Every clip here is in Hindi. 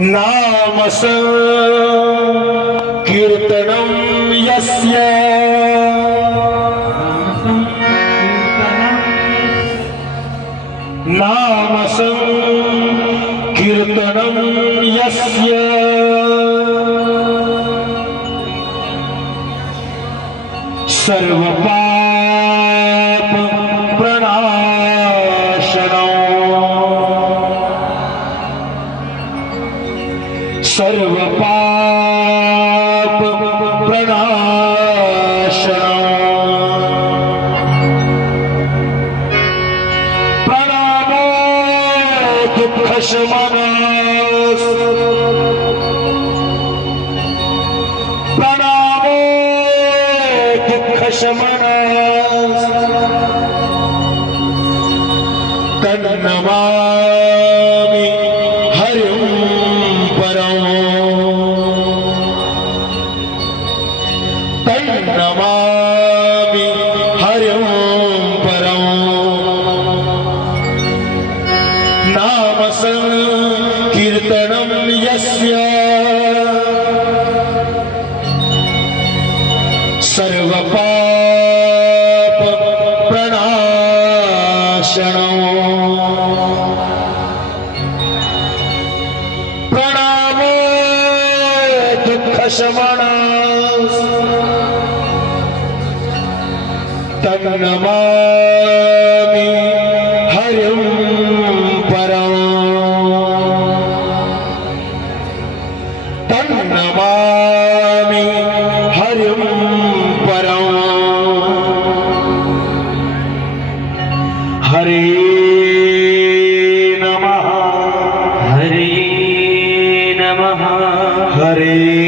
नाम कीर्तनं यस्य। नाम कीर्तनं यस्य। सर्वपाप प्रणाशनम् सर्वपाप प्रणाशनम् प्रणामो दुःखशमनस् प्रणामो दुःखशमनस् तन्नमामि हरिं तन्नमामि हरिं परम्। नाम कीर्तनं यस्य। सर्वपाप प्रणाशनम् प्रणामो दुःखशमना പ്രണമാമി ഹരിം പരാ തന്നമാമി ഹരിം പരാ ഹരേ നമ. ഹരേ നമ. ഹരേ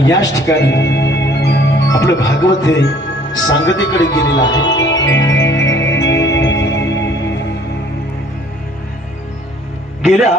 आणि याच ठिकाणी आपलं भागवत हे सांगतेकडे गेलेलं आहे. गेल्या